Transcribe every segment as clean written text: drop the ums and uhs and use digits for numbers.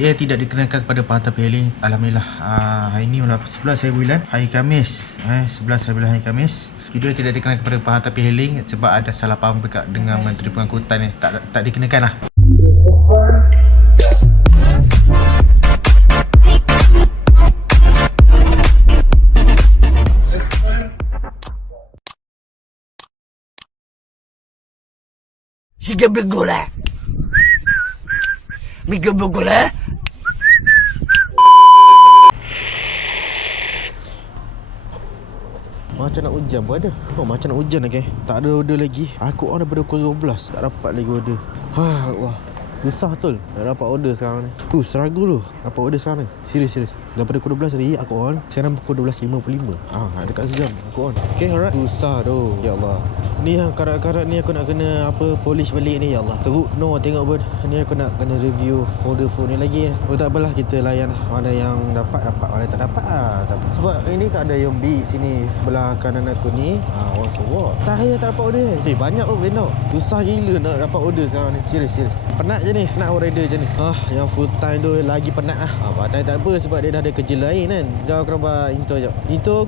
GDA tidak dikenakan kepada pengantar PLA. Alhamdulillah, hari ini 11 hari bulan, hari Khamis, 11 hari bulan hari Khamis. GDA tidak dikenakan kepada pengantar PLA sebab ada salah faham dekat dengan Menteri Pengangkutan ni. Tak dikenakan lah. Siga bergula. Mika bergula. Macam nak hujan pun ada. Macam nak hujan lagi. Tak ada order lagi. Aku on daripada pukul 12. Tak dapat lagi order. Allah. Susah betul nak dapat order sekarang ni. Struggle tu dapat order sekarang ni. Serius. Daripada pukul 12 tadi aku on. Sekarang pukul 12.55. Dekat sejam aku on. Okay, alright. Susah tu. Ya Allah. Ni yang karat-karat ni aku nak kena polish balik ni. Ya Allah. Teruk no tengok pun. Ni aku nak kena review order phone ni lagi. Tak apalah, kita layan. Mana yang dapat, mana tak dapat Sebab ini kan ada yang B sini belah kanan aku ni. Orang sewa. Tak dapat order. Banyak vendor. Susah gila nak dapat order sekarang ni. Serius. Penat je ni. Nak rider je ni. Yang full time tu lagi penat lah. Part time tak apa sebab dia dah ada kerja lain kan. Jauh aku nak buat intro je. Intro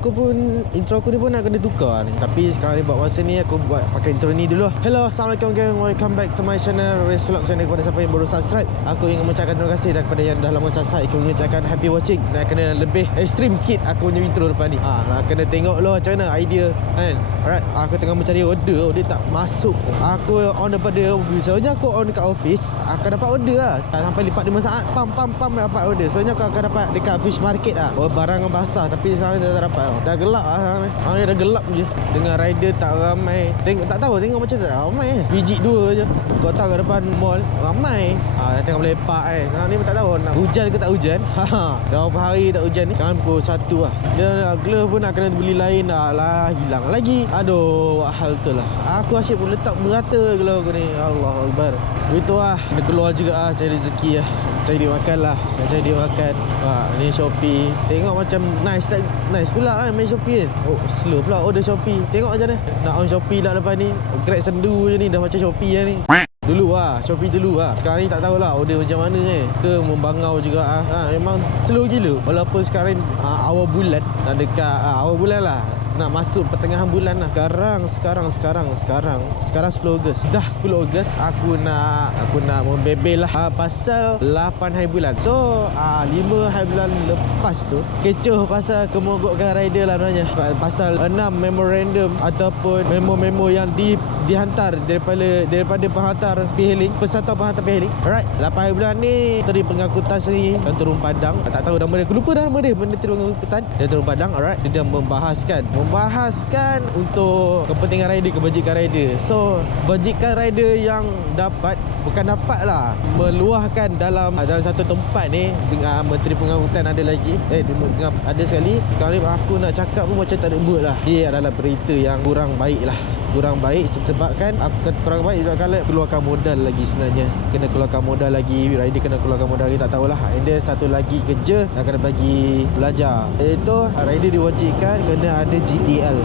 aku ni pun nak kena tukar ni. Tapi sekarang ni buat masa ni aku buat pakai intro ni dulu. Hello, Assalamualaikum gang. Welcome back to my channel Race Vlog channel. Kepada siapa yang baru subscribe, aku ingin mengucapkan terima kasih. Dan kepada yang dah lama subscribe, aku ingin mengucapkan happy watching. Nak kena lebih ekstrim sikit aku punya intro depan ni. Nak kena tengok lo macam mana idea kan. Alright, aku tengah mencari order tak masuk. Aku on daripada office. Soalnya aku on dekat office akan dapat order lah. Sampai 4-5 saat pam dapat order. Soalnya aku akan dapat dekat fish market lah. Barang yang basah. Tapi sekarang dah tak dapat. Dah gelap lah. Dah gelap je. Dengan rider tak ramai. Tengok macam tak ramai. Biji 2 je. Kau tahu kat depan mall ramai. Tengok melepak ni pun tak tahu nak hujan ke tak hujan. Dah berapa hari tak hujan ni. Sekarang pukul 1 lah. Dia glove pun nak kena beli lain lah. Hilang lagi. Aduh, hal tu lah. Aku asyik pun letak merata glove aku ni. Allah Akbar. Itu lah. Dia keluar juga cari rezeki lah. Cari dia makan lah. Cari dia makan. Ni Shopee. Tengok macam nice pula lah main Shopee kan. Slow pula order Shopee. Tengok macam mana nak on Shopee lah lepas ni. Grab sendu je ni. Dah macam Shopee lah ni. Shopee dulu lah. Sekarang ni tak tahulah order macam mana ke membangau juga memang slow gila. Walaupun sekarang awal bulan. Dah dekat awal bulan lah. Nak masuk pertengahan bulan lah. Sekarang 10 Ogos. Dah 10 Ogos aku nak membebel lah pasal 8 hari bulan. So 5 hari bulan lepas tu kecoh pasal kemogokkan rider lah sebenarnya. Pasal 6 memorandum ataupun memo yang dihantar daripada penghantar P-Hailing, Persatuan Penghantar P-Hailing. Alright, 8 hari bulan ni Menteri Pengangkutan sendiri dan Turun Padang, tak tahu nama dia, aku lupa dah nama dia, Menteri Pengangkutan dan Turun Padang. Alright, dia dah membahaskan untuk kepentingan rider, kebajikan rider. So bajikan rider yang bukan dapat lah meluahkan dalam satu tempat ni dengan Menteri Pengangkutan ada lagi ada sekali. Sekarang ni aku nak cakap pun macam tak ada mood lah. Dia adalah berita yang kurang baik lah. Kurang baik sebabkan aku kata kurang baik sebab kalau keluarkan modal lagi sebenarnya. Kena keluarkan modal lagi, rider kena keluarkan modal lagi, tak tahulah. And then satu lagi kerja nak kena bagi belajar. Iaitu rider diwajibkan kena ada GTL.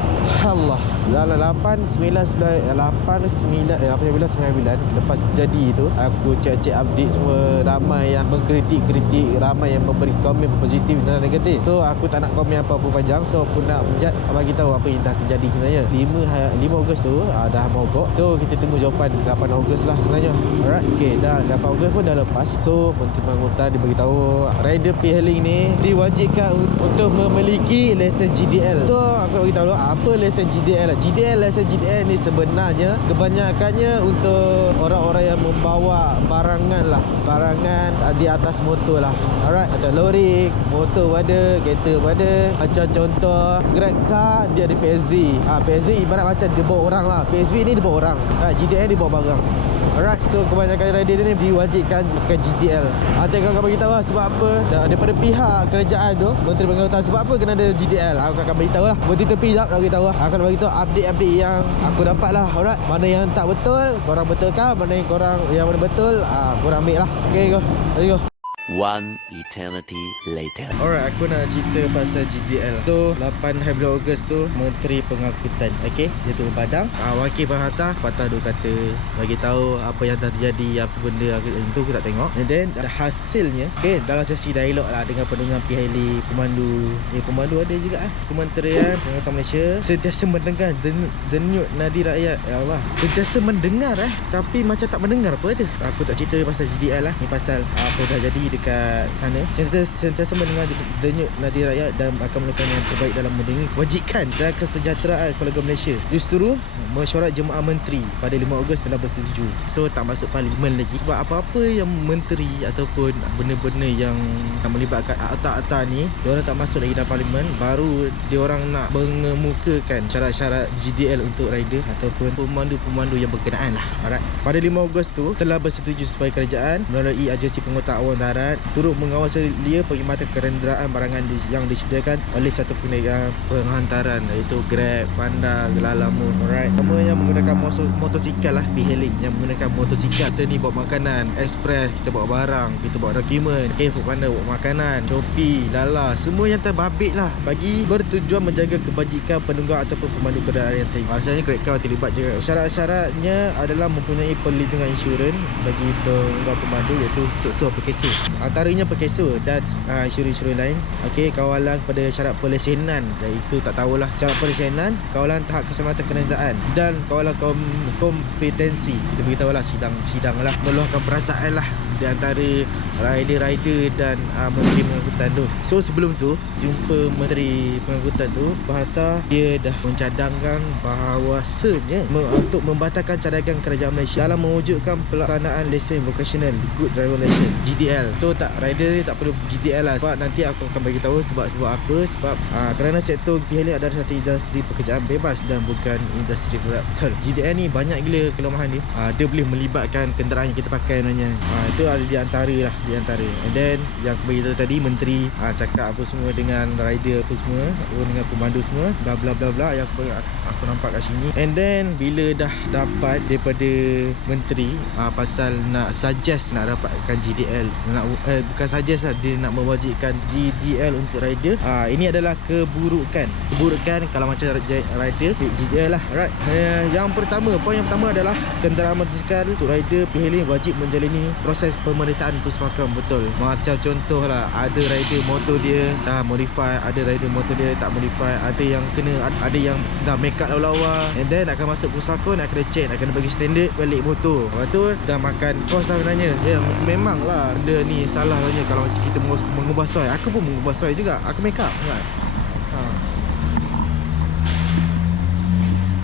Allah. Dalam 8-9 lepas jadi tu aku cek update semua. Ramai yang mengkritik, ramai yang memberi komen positif dan negatif. So aku tak nak komen apa-apa panjang. So aku nak bagi tahu apa yang dah terjadi sebenarnya. 5 Ogos tu dah mogok. So kita tunggu jawapan 8 Ogos lah sebenarnya. Alright, okay, dah 8 Ogos pun dah lepas. So Menteri Pengangkutan dia beritahu rider P-Hailing ni diwajibkan untuk memiliki lesen GDL. So aku beritahu apa lesen GDL. Lesen GDL ni sebenarnya kebanyakannya untuk orang-orang yang membawa barangan di atas motor lah. Alright, macam lori, motor ada, kereta ada. Macam contoh Grab car, dia ada PSV. PSV ibarat macam dia bawa orang lah. PSV ni dia bawa orang. GDL dia bawa barang. Alright, so kebanyakan rider ni diwajibkan GTL. Tengok kau bagi tahu lah sebab apa daripada pihak kerajaan tu, Menteri Pengangkutan, sebab apa kena ada GTL. Aku akan bagi tahu lah. Berhenti tepi jap nak bagi tahu lah. Akan bagi tahu update yang aku dapat lah. Alright, mana yang tak betul korang betulkan, mana yang betul korang ambil lah. Okay, go. Let's go. One eternity later. Alright, aku nak cerita pasal GDL. So, 8 hari bulan Ogos tu, Menteri Pengangkutan, okay, dia turun padang. Wakil Pengantar patah dua kata, bagi tahu apa yang dah terjadi, apa benda itu aku tak tengok. And then hasilnya, okay, dalam sesi dialog lah dengan pendengar PHLI, pemandu. Pemandu ada juga Kementerian Pengangkutan Malaysia sentiasa mendengar denyut nadi rakyat. Ya Allah, sentiasa mendengar tapi macam tak mendengar apa ada. Aku tak cerita pasal GDL lah, ni pasal apa dah jadi dekat sana. Sentiasa mendengar denyut nadi rakyat dan akan melakukan yang terbaik dalam mendengar kebajikan dan kesejahteraan keluarga Malaysia. Justru mesyuarat jemaah menteri pada 5 Ogos telah bersetuju. So tak masuk parlimen lagi. Sebab apa-apa yang menteri ataupun benda-benda yang melibatkan akta-akta ni, diorang tak masuk lagi dalam parlimen, baru diorang nak mengemukakan syarat-syarat GDL untuk rider ataupun pemandu-pemandu yang berkenaan lah. Alright. Pada 5 Ogos tu telah bersetuju supaya kerajaan melalui agensi pengurutan awam darat turut mengawal selia perkhidmatan kenderaan barangan yang disediakan oleh satu penghantaran, iaitu Grab, Fanda, Gelalamun. Alright. Sama yang menggunakan motosikal lah, PHLI yang menggunakan motosikal. Kita ni bawa makanan, Express, kita bawa barang, kita bawa dokumen, Foodpanda bawa makanan, Shopee, Lala, semua yang terbabit lah, bagi bertujuan menjaga kebajikan penunggang ataupun pemandu kenderaan yang tinggi. Maksudnya kereta terlibat juga. Syarat-syaratnya adalah mempunyai perlindungan insurans bagi penunggang pemandu, iaitu SOKSO, Perkeso. Antaranya Perkeso dan insurans lain. Okey, kawalan pada syarat perlesenan, dan itu tak tahulah syarat perlesenan, kawalan tahap keselamatan kenderaan dan kawalan kompetensi. Kita beritahulah sidang lah, meluahkan perasaan lah di antara rider dan Menteri Pengangkutan tu. So sebelum tu jumpa Menteri Pengangkutan tu, Berhata dia dah mencadangkan bahawasanya untuk membatalkan cadangan kerajaan Malaysia dalam mewujudkan pelaksanaan lesen vocational good driver license GDL. So tak, rider ni tak perlu GDL lah, sebab nanti aku akan bagi tahu sebab apa. Sebab kerana sektor PHLI adalah satu industri pekerjaan bebas dan bukan industri gelap. Betul, GDL ni banyak gila kelemahan dia. Dia boleh melibatkan kenderaan yang kita pakai sebenarnya. Itu ada di antara lah, di antara. And then yang aku bagi tahu tadi, menteri cakap apa semua dengan rider apa semua, dengan pemandu semua, bla bla bla bla yang aku nampak kat sini. And then bila dah dapat daripada menteri pasal nak suggest nak dapatkan GDL, bukan suggest lah, dia nak mewajibkan GDL untuk rider. Ini adalah keburukan kalau macam rider GDL lah. Alright. Poin yang pertama adalah kenderaan motosikal untuk rider PHLI wajib menjalani proses pemeriksaan puspakam. Betul. Macam contoh lah, ada rider motor dia dah modify, ada rider motor dia tak modify, ada yang ada yang dah make up lawa-lawa, and then akan masuk puspakam, nak kena check, nak kena bagi standard balik motor. Lepas tu dah makan kos lah sebenarnya. Memang lah benda ni salah sebenarnya kalau kita mengubah soil. Aku pun mengubah soil juga, aku make up kan.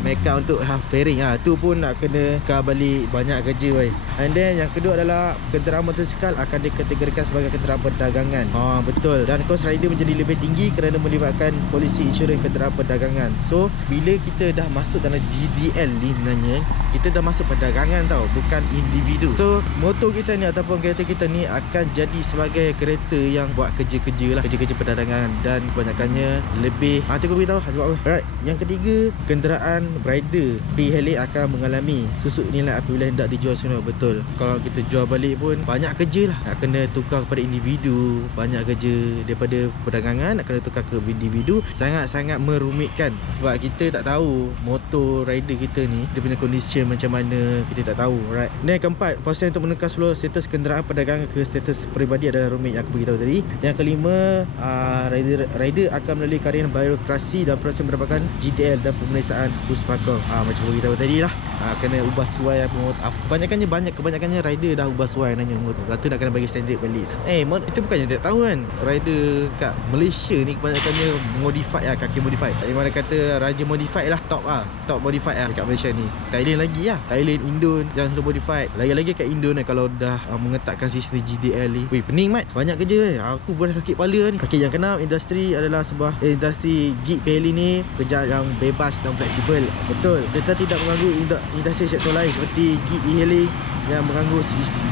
Make up untuk fairing tu pun nak kena balik, banyak kerja weh. And then yang kedua adalah kenderaan motosikal akan dikategorikan sebagai kenderaan perdagangan. Betul. Dan kos rider menjadi lebih tinggi kerana melibatkan polisi insurans kenderaan perdagangan. So bila kita dah masuk dalam GDL ni, sebenarnya kita dah masuk perdagangan tau, bukan individu. So motor kita ni ataupun kereta kita ni akan jadi sebagai kereta yang buat kerja-kerja lah, kerja-kerja perdagangan, dan kebanyakannya lebih aku beritahu sebab apa. Alright. Yang ketiga, kenderaan rider PHLI akan mengalami susut nilai apabila hendak dijual semula. Betul. Kalau kita jual balik pun banyak kerja lah, nak kena tukar kepada individu, banyak kerja daripada perdagangan nak kena tukar ke individu, sangat-sangat merumitkan. Sebab kita tak tahu motor rider kita ni dia punya condition macam mana, kita tak tahu. Right. Dan yang keempat, proses untuk menukar seluruh status kenderaan perdagangan ke status peribadi adalah rumit, yang aku beritahu tadi. Yang kelima, rider akan melalui karian birokrasi dan proses mendapatkan GDL dan pemeriksaan puspakam. Macam beritahu tadi lah, kena ubah suai kebanyakannya rider dah ubah suai nanya motor. Kata nak kena bagi standard balik. Itu bukannya tak tahu kan, rider kat Malaysia ni kebanyakannya modified lah, kaki modified. Mana kata raja modified lah, top modified lah kat Malaysia ni. Thailand lagi lah, Thailand, Indon yang sudah modified. Lagi-lagi kat Indon dah, kalau dah mengetatkan sistem GDL ni, pening mat, banyak kerja. Aku boleh sakit kepala ni. Yang keenam, industri adalah sebuah industri gig PHLI ni kerja yang bebas dan fleksibel. Betul. Kita tidak mengganggu industri sektor lain seperti gig PHLI, yang mengganggu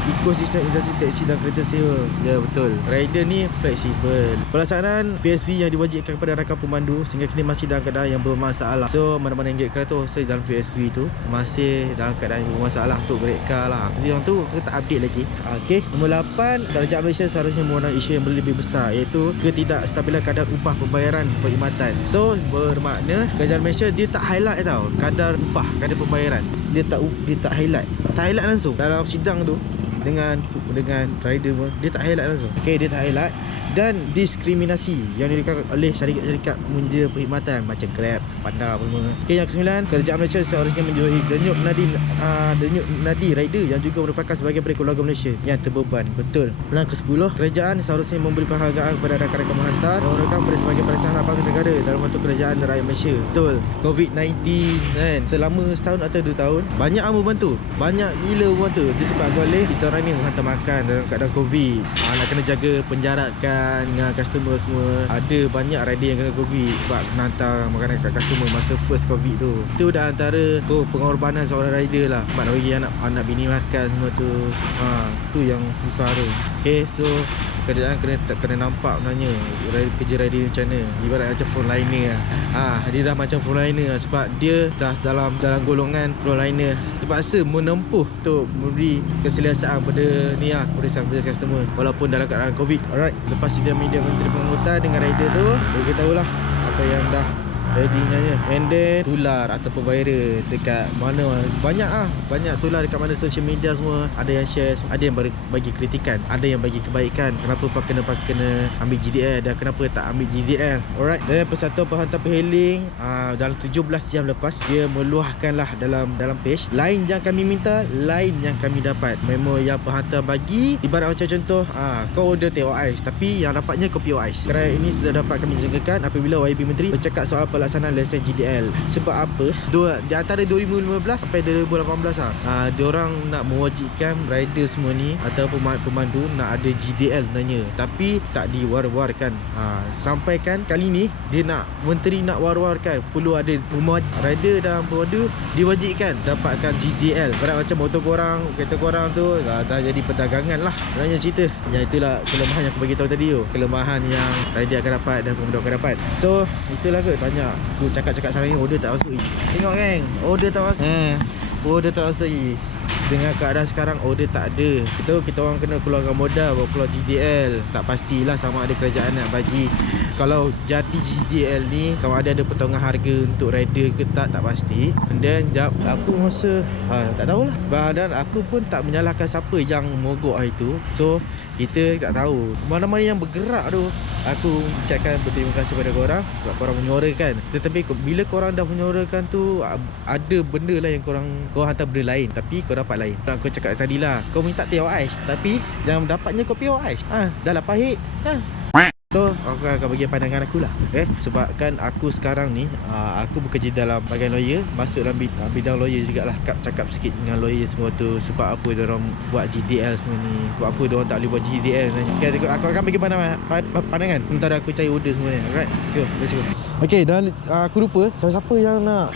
ekosistem industri taksi dan kereta sewa. Ya betul, rider ni fleksibel. Pelaksanaan PSV yang diwajibkan kepada rakan pemandu sehingga kini masih dalam keadaan yang bermasalah. So mana-mana yang kereta saya dalam PSV tu masih dalam keadaan yang bermasalah untuk mereka lah. Jadi yang tu kita update lagi. Okey, nombor 8, Kerajaan Malaysia seharusnya memandang isu yang lebih besar, iaitu ketidakstabilan kadar upah pembayaran perkhidmatan. So bermakna Kerajaan Malaysia dia tak highlight tau kadar upah, kadar pembayaran. Dia tak highlight. Tak highlight langsung dalam sidang tu dengan rider pun dia tak highlight langsung. Okey, dia tak highlight. Dan diskriminasi yang dilakukan oleh syarikat-syarikat penyedia perkhidmatan macam Grab, Panda apa semua. Okey, yang ke-9, Kerajaan Malaysia seharusnya menjauhi denyut nadi rider yang juga merupakan sebahagian dari keluarga Malaysia yang terbeban. Betul. Yang ke-10, kerajaan seharusnya memberi penghargaan kepada rakan-rakan menghantar orang kepada sebagai perancangan aparatur negara dalam bentuk kerajaan rakyat Malaysia. Betul. COVID-19 kan, selama setahun atau 2 tahun banyak yang membantu. Banyak gila membantu. Disebabkan oleh kita orang ni menghantar makan dalam keadaan COVID. Nak kena jaga penjarakan dengan customer semua. Ada banyak rider yang kena COVID sebab kena hantar makanan kat customer masa first COVID tu. Itu dah antara pengorbanan seorang rider lah. Sebab nak bagi anak bini makan semua tu. Tu yang susah tu. Okay, so kerajaan kena nampak sebenarnya kerja rider ni macam mana. Ibarat macam frontliner lah. Dia dah macam frontliner lah. Sebab dia dah dalam golongan frontliner, terpaksa menempuh untuk memberi keselesaan pada ni lah, kepada customer walaupun dalam keadaan COVID. Alright, lepas sidang media Menteri Pengangkutan dengan rider tu, kita tahulah apa yang dah ready-nya. And then tular ataupun viral dekat mana, banyak tular dekat mana social media semua. Ada yang share, ada yang bagi kritikan, ada yang bagi kebaikan. Kenapa kena ambil GDL dan kenapa tak ambil GDL. Alright, dan Persatuan Penghantar Perheling dalam 17 jam lepas dia meluahkanlah dalam page, lain yang kami minta, lain yang kami dapat. Memo yang penghantar bagi ibarat macam contoh, kau order teh ais tapi yang dapatnya kopi ais. Kerana ini sudah dapat kami jangkakan apabila YB Menteri bercakap soal pelaksanaan lesen GDL. Sebab apa? Di antara 2015 sampai 2018 diorang nak mewajibkan rider semua ni atau pemandu nak ada GDL sebenarnya, tapi tak diwar-warkan. Sampaikan kali ni dia nak, menteri nak war-warkan perlu ada rider dan pemandu diwajibkan dapatkan GDL. Berat macam motor korang, kereta korang tu dah jadi perdagangan lah sebenarnya cerita. Yang itulah kelemahan yang aku bagi tahu tadi tu. Kelemahan yang rider akan dapat dan pemandu akan dapat. So itulah ke banyak aku cakap sekarang ni order tak masuk. Tengok geng, order tak masuk. Order tak masuk. Dengan keadaan sekarang order tak ada. Kita orang kena keluarkan modal baru keluar GDL. Tak pastilah sama ada kerajaan nak bagi. Kalau jati GDL ni sama ada potongan harga untuk rider ke tak pasti. And then aku rasa tak tahulah. Dan aku pun tak menyalahkan siapa yang mogok hari tu. So kita tak tahu mana-mana yang bergerak tu. Aku ucapkan berterima kasih kepada korang sebab korang menyuarakan. Tetapi bila korang dah menyuarakan tu, ada benda lah yang korang hantar benda lain tapi kau dapat lain. Aku cakap tadi lah, kau minta teh ais tapi yang dapatnya kopi ais. Dah lah pahit. So aku akan bagi pandangan aku lah. Sebabkan aku sekarang ni aku bekerja dalam bahagian lawyer, masuk dalam bidang lawyer jugalah. Cakap sikit dengan lawyer semua tu. Sebab apa diorang buat GDL semua ni, sebab apa diorang tak boleh buat GDL sebenarnya. Aku akan bagi pandangan sementara aku cari order semua ni. Alright, let's go. Okay, dan aku lupa siapa yang nak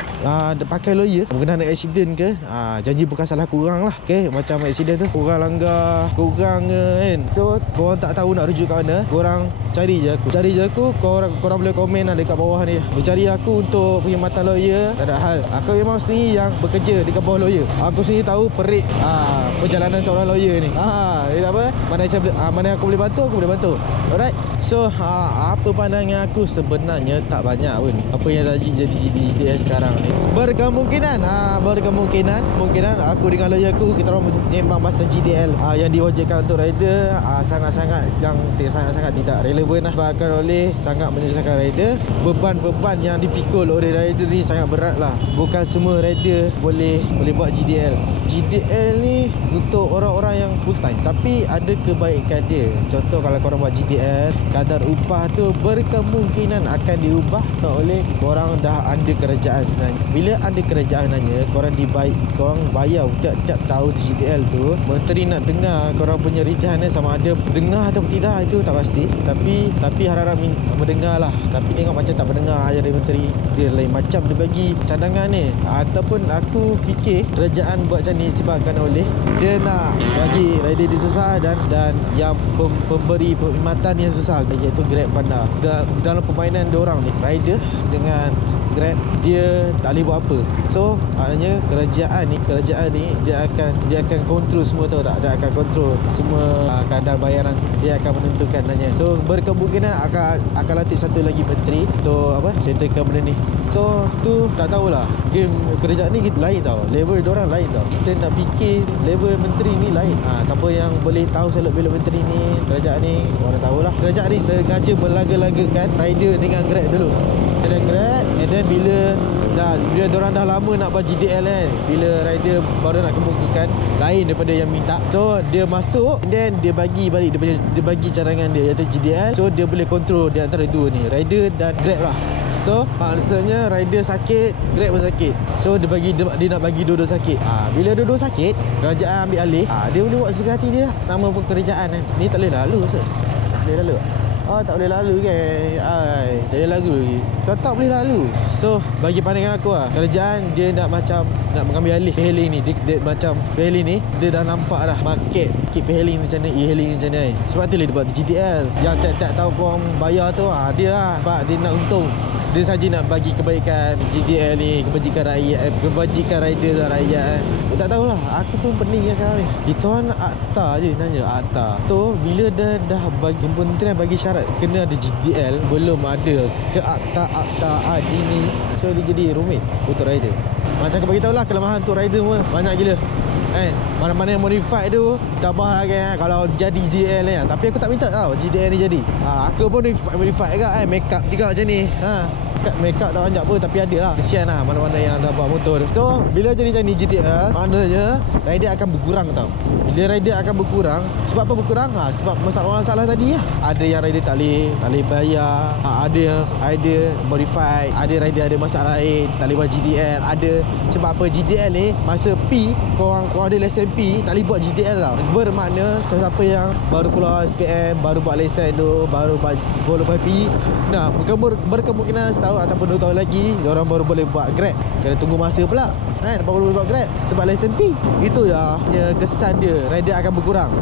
pakai lawyer berkenaan dengan accident ke, janji bukan salah korang lah. Okay, macam accident tu korang langgar, korang kan. So korang tak tahu nak rujuk kat mana, korang cari je aku. Korang boleh komen lah dekat bawah ni. Mencari aku untuk perkhidmatan lawyer, tak ada hal. Aku memang sendiri yang bekerja dekat bawah lawyer. Aku sendiri tahu perik perjalanan seorang lawyer ni. Apa? Mana aku boleh bantu, aku boleh bantu. Alright. So apa pandangan aku sebenarnya tak banyak pun. Apa yang jadi GDL sekarang ni berkemungkinan aku dengan lawyer aku, kita orang memang bahasa GDL yang diwajibkan untuk rider sangat-sangat tidak relevan lah. Bahkan oleh sangat menyusahkan rider. Beban-beban yang dipikul oleh rider ni sangat berat lah. Bukan semua rider boleh buat GDL. GDL ni untuk orang-orang yang full time, tapi ada kebaikan dia. Contoh kalau korang buat GDL, kadar upah tu berkemungkinan akan diubah apa? Tak boleh. Korang dah under kerajaan sebenarnya. Bila under kerajaan sebenarnya, korang bayar tiap tahun GDL tu. Menteri nak dengar korang punya rincian sama ada dengar atau tidak itu tak pasti. Tapi harap-harap mendengar lah. Tapi tengok macam tak mendengar aja dari menteri. Dia lain macam dia bagi cadangan ni. Ataupun aku fikir kerajaan buat macam ni sebabkan oleh dia nak bagi rider dia susah dan yang pemberi perkhidmatan yang susah, iaitu Grab Panda. Dalam permainan diorang ni, rider dengan Grab dia tak boleh buat apa. So maknanya kerajaan ni dia akan kontrol semua, tahu tak? Dia akan kontrol semua kadar bayaran. Dia akan menentukan nanya. So berkemungkinan akan latih satu lagi menteri untuk apa? Settlekan benda ni. So tu tak tahulah. Game kerajaan ni lain tau. Level diorang lain tau. Kita nak fikir level menteri ni lain. Siapa yang boleh tahu selok-belok menteri ni, kerajaan ni, orang tahulah. Kerajaan ni sengaja berlaga-lagakan rider dengan Grab dulu. Ada Grab, and then bila diorang dah lama nak buat GDL kan, bila rider baru nak kemukakan lain daripada yang minta. So dia masuk, and then dia bagi balik dia bagi cadangan dia, iaitu GDL. So dia boleh kontrol di antara dua ni, rider dan Grab lah. So maksudnya rider sakit, Grab pun sakit. So dia nak bagi dua-dua sakit. Bila dua-dua sakit, kerajaan ambil alih. Dia boleh buat suka hati dia. Nama pun kerajaan kan. Ni tak boleh lalu Ustaz. Tak boleh lalu. Tak boleh lalu kan. Tak boleh lalu lagi. Kau tak boleh lalu. So bagi pandangan aku kerajaan dia nak mengambil alih e-hailing ni. Dia macam e-hailing ni, dia dah nampak dah market e-hailing macam mana, e-hailing macam mana. Sebab tu dia buat GDL. Yang tak tahu korang bayar tu dia lah. Sebab dia nak untung. Dia saja nak bagi kebaikan GDL ni, kebajikan rakyat, kebajikan rider dan rakyat. Tak tahulah, aku pun pening sekarang ni. Kita nak akta je sebenarnya, akta. Tu bila dah bagi kementerian bagi syarat kena ada GDL, belum ada ke akta ni. So dia jadi rumit untuk rider. Macam aku bagi tahulah kelemahan untuk rider pun banyak gila. Mana-mana yang modified tu tambah lagi kalau jadi GDL ni. Tapi aku tak minta tau GDL ni jadi. Aku pun modified juga make up juga macam ni. Make up tak banyak pun, tapi ada lah. Kesian lah mana-mana yang dah bawa motor. So bila jadi macam ni GDL, maknanya rider akan berkurang tau. Bila rider akan berkurang, sebab apa berkurang? Sebab masalah tadi lah. Ada yang rider tak boleh bayar. Ada yang rider modified. Ada rider ada masalah lain, tak boleh buat GDL. Ada sebab apa? GDL ni masa P, korang ada lesen P, tak boleh buat GDL tau. Bermakna siapa yang baru keluar SPM, baru buat lesen tu, baru lepas P, nah berkemungkinan setahun ataupun 2 tahun lagi diorang baru boleh buat Grab. Kena tunggu masa pula baru boleh buat Grab sebab lesen P. Itu ya kesan dia. Rider akan berkurang.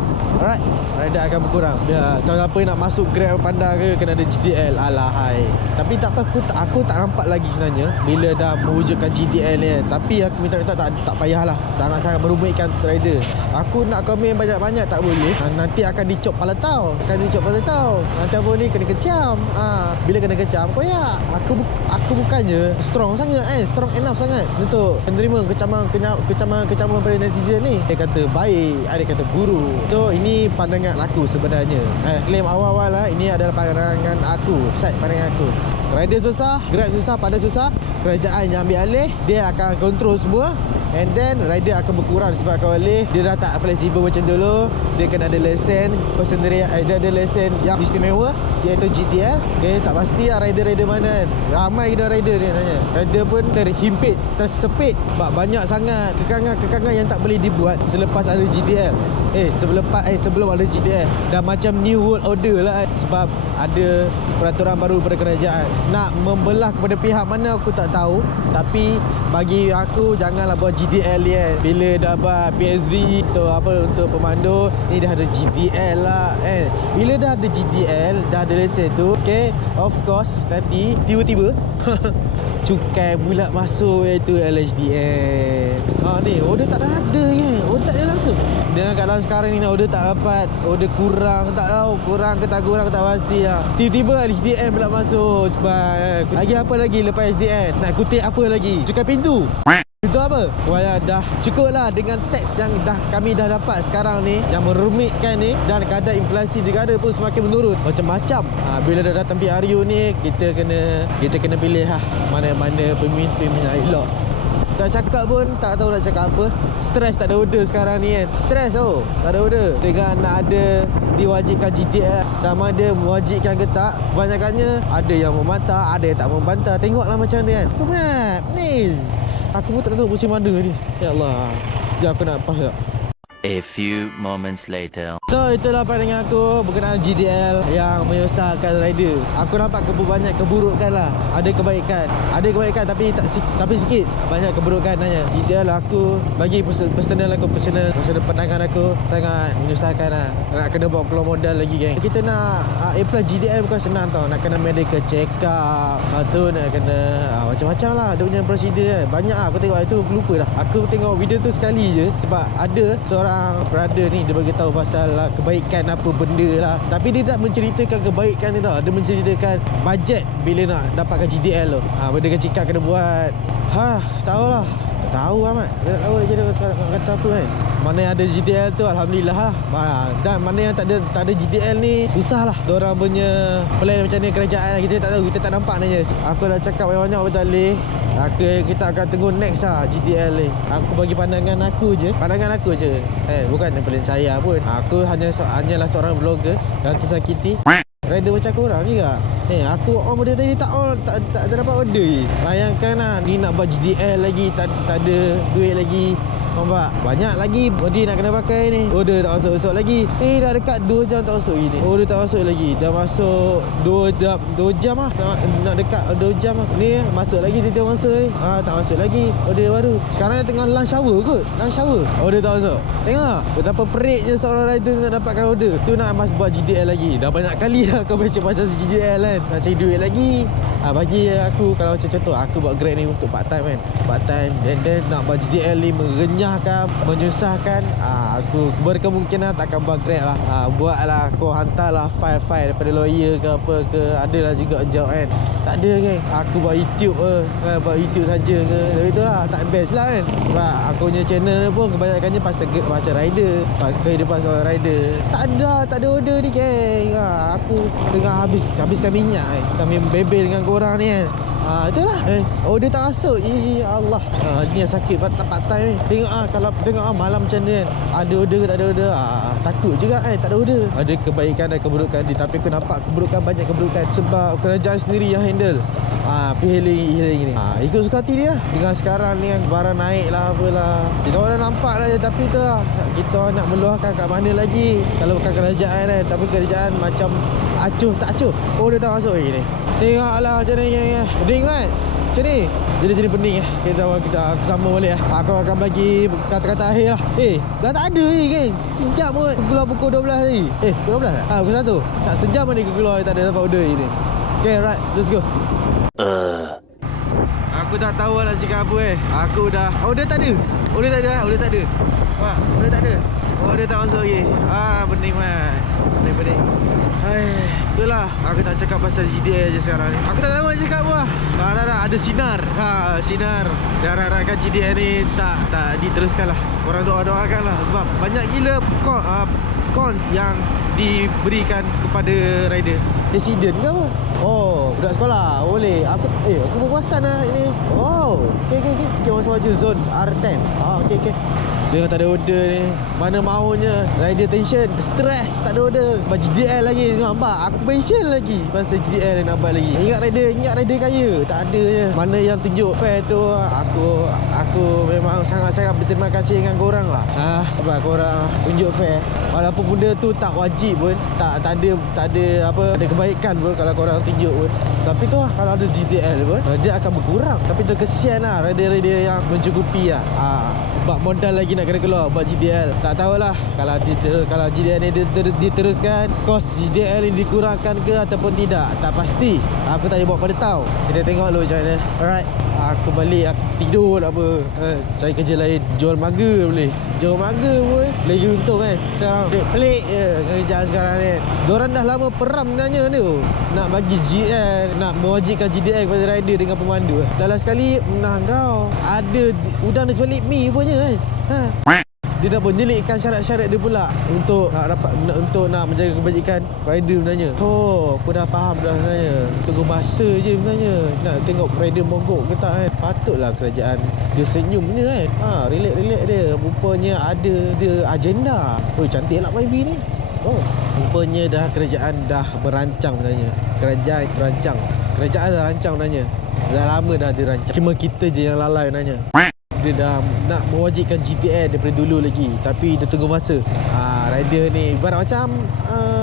Alright, rider akan berkurang. Siapa yang nak masuk Grab Panda ke kena ada GDL. Alahai. Tapi tak apa, aku tak nampak lagi sebenarnya bila dah mewujudkan GDL ni. Tapi aku minta tak payahlah. Sangat-sangat merumitkan rider. Aku nak komen banyak-banyak tak boleh. Nanti akan dicop kepala tau. Nanti apa ni kena kecam. Bila kena kecam koyak. Aku bukannya strong sangat strong enough sangat untuk menerima kecaman daripada netizen ni. Dia kata baik, ada kata buruk. So ini pandangan aku sebenarnya. Klaim awal-awal lah, ini adalah pandangan aku, side pandangan aku. Rider susah, Grab susah, Panda susah. Kerajaan yang ambil alih, dia akan kontrol semua. And then rider akan berkurang sebab kalau boleh dia dah tak fleksibel macam dulu. Dia kena ada lesen persendirian, dia ada lesen yang istimewa iaitu GTL. Tak pasti lah rider mana. Ramai kita rider ni tanya. Rider pun terhimpit, tersepit sebab banyak sangat kekangan yang tak boleh dibuat selepas ada GTL. Sebelum ada GTL. Dah macam New World Order lah sebab ada peraturan baru daripada kerajaan. Nak membelah kepada pihak mana aku tak tahu. Tapi bagi aku janganlah buat GDL ni bila dah buat PSV untuk pemandu ni dah ada GDL lah Bila dah ada GDL, dah ada lesen tu, of course nanti tiba-tiba cukai pula masuk iaitu LHDN. Ni order tak ada order tak ada langsung. Dengan keadaan sekarang ni order tak dapat, order kurang, tak tahu kurang ke tak pasti lah. Tiba-tiba LHDN pula masuk cepat. Lagi apa lagi lepas LHDN? Nak kutip apa lagi? Cukai pintu. Itu apa? Dah cukup lah dengan teks yang kami dah dapat sekarang ni, yang merumitkan ni, dan kadar inflasi negara pun semakin menurun macam-macam. Bila dah datang PRU ni, kita kena pilih mana pemimpin yang elok. Tak cakap pun tak tahu nak cakap apa. Stres tak ada order sekarang ni kan. Stres tau, tak ada order. Dengan nak ada diwajibkan GTL, sama ada mewajibkan ke tak. Kebanyakannya ada yang membantah, ada yang tak membantah. Tengoklah macam mana kan. Aku penat ni. Aku pun tak tahu musim mana ni. Ya Allah. Sekejap aku nak pas tak. A few moments later. So itulah pandangan aku berkenaan GTL yang menyusahkan rider. Aku nampak banyak keburukan lah. Ada kebaikan tapi tapi sikit. Banyak keburukan hanya. GTL aku bagi personal pandangan aku sangat menyusahkan lah. Nak kena bawa keluar modal lagi geng. Kita nak apply GTL bukan senang tau. Nak kena medical check up. Lepas tu nak kena macam-macam lah. Dia punya prosedur kan. Banyak lah aku tengok itu. Aku lupa dah. Aku tengok video tu sekali je. Sebab ada seorang brother ni dia bagi tahu pasal kebaikan apa benda lah. Tapi dia tak menceritakan kebaikan ni tau. Dia menceritakan bajet bila nak dapatkan GTL tu. Benda kecikap kena buat. Tahulah. Tak tahu amat. Tak tahu dia kata apa kan. Mana yang ada GTL tu alhamdulillah lah. Dan mana yang tak ada GTL ni susah lah. Diorang punya plan macam ni kerajaan kita tak tahu. Kita tak nampak ni je. Aku dah cakap banyak-banyak betul ni. Kita akan tunggu next lah GTL ni. Aku bagi pandangan aku je. Bukan yang paling saya pun. Aku hanyalah seorang vlogger yang tersakiti. Rider macam korang juga. Aku order tadi tak dapat order je. Bayangkan lah ni nak buat GTL lagi tak ada duit lagi. Nampak? Banyak lagi body nak kena pakai ni. Order tak masuk lagi. Dah dekat 2 jam tak masuk lagi ni. Order tak masuk lagi. Dah masuk 2 jam lah. Nak dekat 2 jam lah. Ni masuk lagi dia masuk ni. Tak masuk lagi. Order baru. Sekarang tengah lunch hour kot. Lunch hour. Order tak masuk. Tengok betapa peritnya seorang rider nak dapatkan order. Tu nak buat GTL lagi. Dah banyak kali lah kau baca pasal GTL kan. Nak cari duit lagi. Bagi aku kalau macam contoh aku buat Grab ni untuk part time kan. Part time then nak buat GTL ni menyusahkan, aku berkemungkinan tak akan buat Grab lah. Buatlah kau hantarlah file-file daripada lawyer ke apa ke. Adalah juga job kan. Tak ada kan. Aku buat YouTube buat YouTube saja ke. Tapi itulah tak best lah kan. Sebab aku punya channel ni pun kebanyakannya pasal rider, pasal kehidupan seorang rider. Tak ada order ni geng. Aku tengah habiskan minyak kan. Kami bebel dengan korang ni kan. Itulah order tak masuk. Ya Allah. Ni yang sakit part-time ni. Tengok kalau tengok malam macam ni kan. Ada order ke tak ada order. Takut juga kan tak ada order. Ada kebaikan dan keburukan dia. Tapi aku nampak banyak keburukan. Sebab kerajaan sendiri yang handle e-hailing ni. Ikut suka hati dia lah. Dengan sekarang ni kan barang naik lah apalah. Kita orang nampak lah je. Tapi tu lah kita nak meluahkan kat mana lagi. Kalau bukan kerajaan kan. Tapi kerajaan macam acuh tak acuh. Order tak masuk lagi ni. Tengoklah macam ni. Pening kan? Macam ni. Jadi pening Kita sambung balik lah. Aku akan bagi kata-kata akhir lah. Dah tak ada ni geng. Sejam pun keluar pukul 12 tadi. Pukul 12 tak? Pukul 1. Nak sejam ni keluar tak ada dapat order ni. Okay right, let's go. Aku tak tahu nak cakap apa Aku dah order tak ada. Order tak ada. Order tak ada. Order tak masuk lagi. Pening man. Pening. Itulah aku tak cakap pasal GTL je sekarang ni. Aku tak tahu nak cakap apa. Harap ada sinar. Sinar. Dan harapkan GTL ni tak diteruskan lah. Korang doakan lah. Sebab banyak gila kon yang diberikan kepada rider. Accident ke apa? Budak sekolah boleh. Aku berpuasan lah ini. Okay. Sikit masuk baju zone R10. Okay. Dia tak ada order ni. Mana maunya rider tension, stress, tak ada order. Buat GTL lagi. Tengok nampak aku mention lagi pasal GTL nak buat lagi. Ingat rider kaya. Tak ada je. Mana yang tunjuk fare tu aku memang sangat-sangat berterima kasih dengan korang lah. Sebab korang tunjuk fare. Walaupun benda tu tak wajib pun, tak ada kebaikan pun kalau korang tunjuk pun. Tapi tu lah kalau ada GTL pun dia akan berkurang. Tapi tu kesian lah rider-rider yang mencukupi lah. Bak modal lagi nak kena keluar buat GTL. Tak tahulah kalau GTL ni diteruskan, kos GTL ni dikurangkan ke ataupun tidak. Tak pasti. Aku tak boleh buat pada tahu. Kita tengok dulu macam mana. Alright. Aku balik, aku tidur tak apa. Cari kerja lain. Jual maga boleh. Jual maga pun lagi untung kan. Sekarang pelik je kerjaan sekarang ni. Diorang dah lama peram sebenarnya tu. Nak bagi GTL, nak mewajibkan GTL kepada rider dengan pemandu. Dalam sekali kau ada udang dia balik mi punya kan. Dia dah pun nyelitkan syarat-syarat dia pula untuk nak menjaga kebajikan rider sebenarnya. Oh, aku dah faham dah sebenarnya. Tunggu masa je sebenarnya. Nak tengok rider mogok ke tak kan. Patutlah kerajaan dia senyumnya kan. Relax dia. Rupanya ada agenda. Oh, cantik lah MyV ni. Oh, rupanya dah kerajaan dah merancang sebenarnya. Kerajaan dah rancang sebenarnya. Dah lama dah dia rancang. Cuma kita je yang lalai sebenarnya. Dia dah nak mewajibkan GTR daripada dulu lagi, tapi dia tunggu masa. Rider ni ibarat macam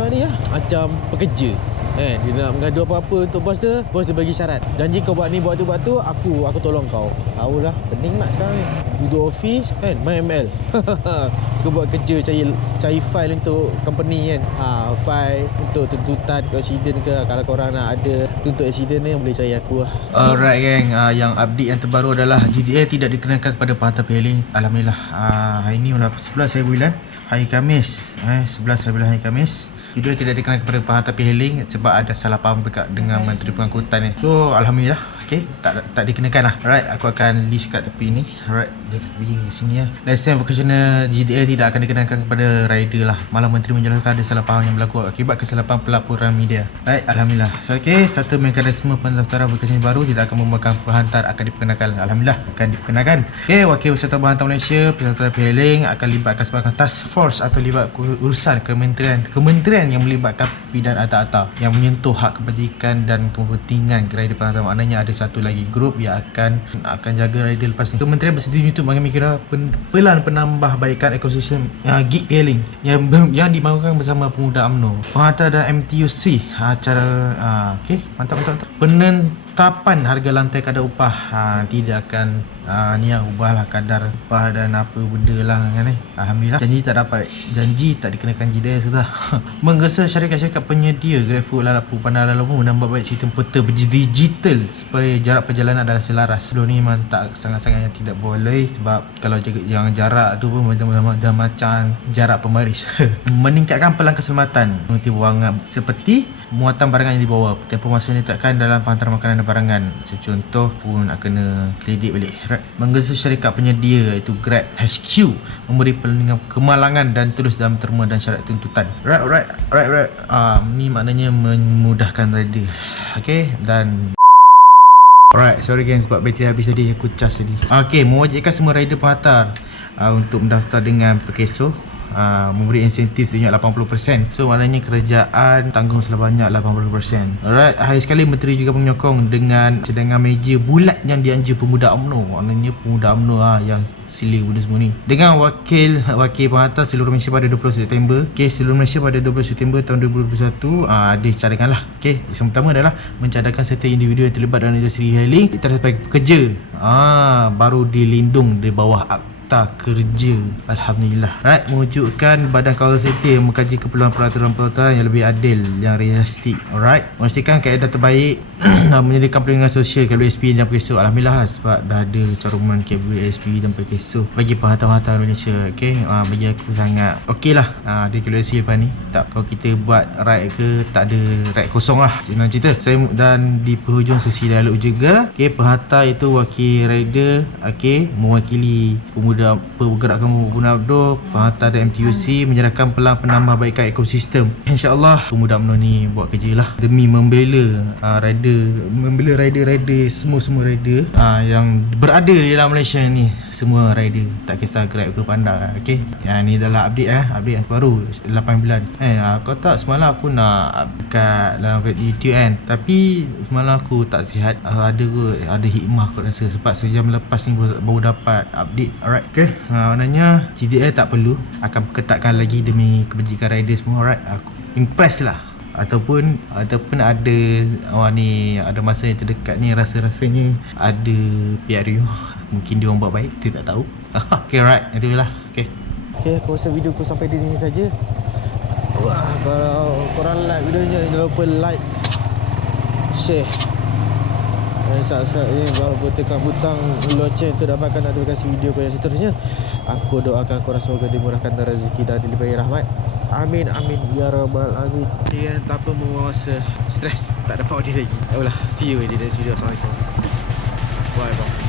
ni lah, macam pekerja. Dia nak mengadu apa-apa untuk bos dia bagi syarat. Janji kau buat ni, buat tu, aku tolong kau. Tahu dah, pening mak sekarang ni. Duduk office kan, main ML. Kau buat kerja cari file untuk company kan. File untuk tuntutan accident ke. Kalau korang nak ada tuntut accident ni, boleh cari aku lah. Alright gang, yang update yang terbaru adalah GTR tidak dikenakan kepada pengantar PHL. Alhamdulillah. Hari ni 11 bulan hari Khamis. 11 bulan hari Khamis. Video tidak dikenakan kepada pengantar PHL sebab ada salah faham dekat dengan Menteri Pengangkutan ni. So alhamdulillah, okay, tak dikenakan lah. Alright, aku akan list kat tepi ni. Alright, dia pergi sini lah. Lesen vocational GTR tidak akan dikenakan kepada rider lah. Malah Menteri menjelaskan ada salah faham yang berlaku akibat kesilapan pelaporan media. Alright, alhamdulillah. So okay, satu mekanisme pendaftaran vocational baru tidak akan membuatkan pengantar akan diperkenakan. Alhamdulillah, akan diperkenakan. Okay, wakil peserta berhantar Malaysia, peserta PHL akan libatkan sebagai task force atau libat urusan kementerian yang melibatkan bidang atau yang menyentuh hak kebajikan dan kepentingan rider pengantar. Maknanya ada satu lagi grup yang akan jaga rider lepas ni. Kementerian bersetuju untuk mengambil kira pelan penambahbaikan ekosistem gig hailing yang dibangunkan bersama pemuda UMNO, pengantar dan MTUC. Okey, mantap. Penetapan harga lantai kadar upah tidak akan ubahlah kadar upah dan apa benda lah kan. Alhamdulillah, janji tak dikenakan GTR sudah. Menggesa syarikat-syarikat penyedia GrabFood, Lalapu, Pandalamu menambah baik sistem portal digital supaya jarak perjalanan adalah selaras. Sebelum ni memang tak sangat-sangat yang tidak boleh, sebab kalau yang jarak tu pun macam jarak pembaris. Meningkatkan pelan keselamatan menghentikan buangan seperti muatan barangan yang dibawa. Tempoh masa yang ditetapkan dalam penghantaran makanan dan barangan, secontoh pun nak kena kredit balik. Menggesa syarikat penyedia iaitu Grab HQ memberi perlindungan kemalangan dan terus dalam terma dan syarat tuntutan. Right. Ni maknanya memudahkan rider. Okay, dan alright, sorry gang sebab bateri habis tadi, aku cas tadi. Okay, mewajibkan semua rider penghantar untuk mendaftar dengan Perkeso. Memberi insentif sebanyak 80%. So maknanya kerajaan tanggung sebanyak 80%. Alright, hari sekali Menteri juga menyokong dengan cadangan meja bulat yang dianjur pemuda UMNO. Maknanya pemuda UMNO yang sila benda semua ni. Dengan wakil penghantar seluruh Malaysia pada 20 September. Okay, seluruh Malaysia pada 20 September tahun 2021 ada cadangan lah. Okay, yang pertama adalah mencadangkan serta individu yang terlibat dalam industri hailing sebagai pekerja baru dilindung di bawah kerja. Alhamdulillah. Right, mewujudkan badan kawal serta yang mengkaji keperluan peraturan-peraturan yang lebih adil, yang realistik. Alright, memastikan kaedah terbaik menyediakan perlindungan sosial KWSP dan Perkeso. Alhamdulillah, sebab dah ada caruman KWSP dan Perkeso bagi penghantar-penghantar Malaysia. Okay, bagi aku sangat okey lah. Ada KWSP lepas ni. Tak, kalau kita buat ride ke, tak ada ride kosong lah, senang cerita. Dan di penghujung sesi dialog juga, okay, penghantar itu wakil rider, okay, mewakili pemuda pergerakan pemuda UMNO, penghantar dan MTUC menyerahkan pelan penambahbaikan ekosistem. InsyaAllah pemuda UMNO ni buat kerja lah demi membela rider semua rider yang berada di dalam Malaysia ni. Semua rider, tak kisah Grab ke Panda. Okay, ni adalah update yang baru 8 bulan. Kau tak, semalam aku nak kat dalam YouTube kan, tapi semalam aku tak sihat. Ada hikmah aku rasa, sebab sejam lepas ni baru dapat update. Alright, okay, maknanya GTR tak perlu akan ketatkan lagi demi kebajikan rider semua. Alright, aku impress lah. Ataupun ada ada masa yang terdekat ni rasanya ada PRU, mungkin dia orang buat baik, kita tak tahu. Okay, right, itulah. Okay, aku rasa video aku sampai di sini saja. Kalau korang like videonya, jangan lupa like, share dan subscribe. Kalau boleh tekan butang loceng untuk dapatkan notifikasi video aku yang seterusnya. Aku doakan korang semoga dimurahkan rezeki dan dilimpahi rahmat. Amin ya rabbal alamin. Yang tak apa menguasa stres, tak dapat audio lagi. Ayolah, see you di next video. Assalamualaikum. Bye bye.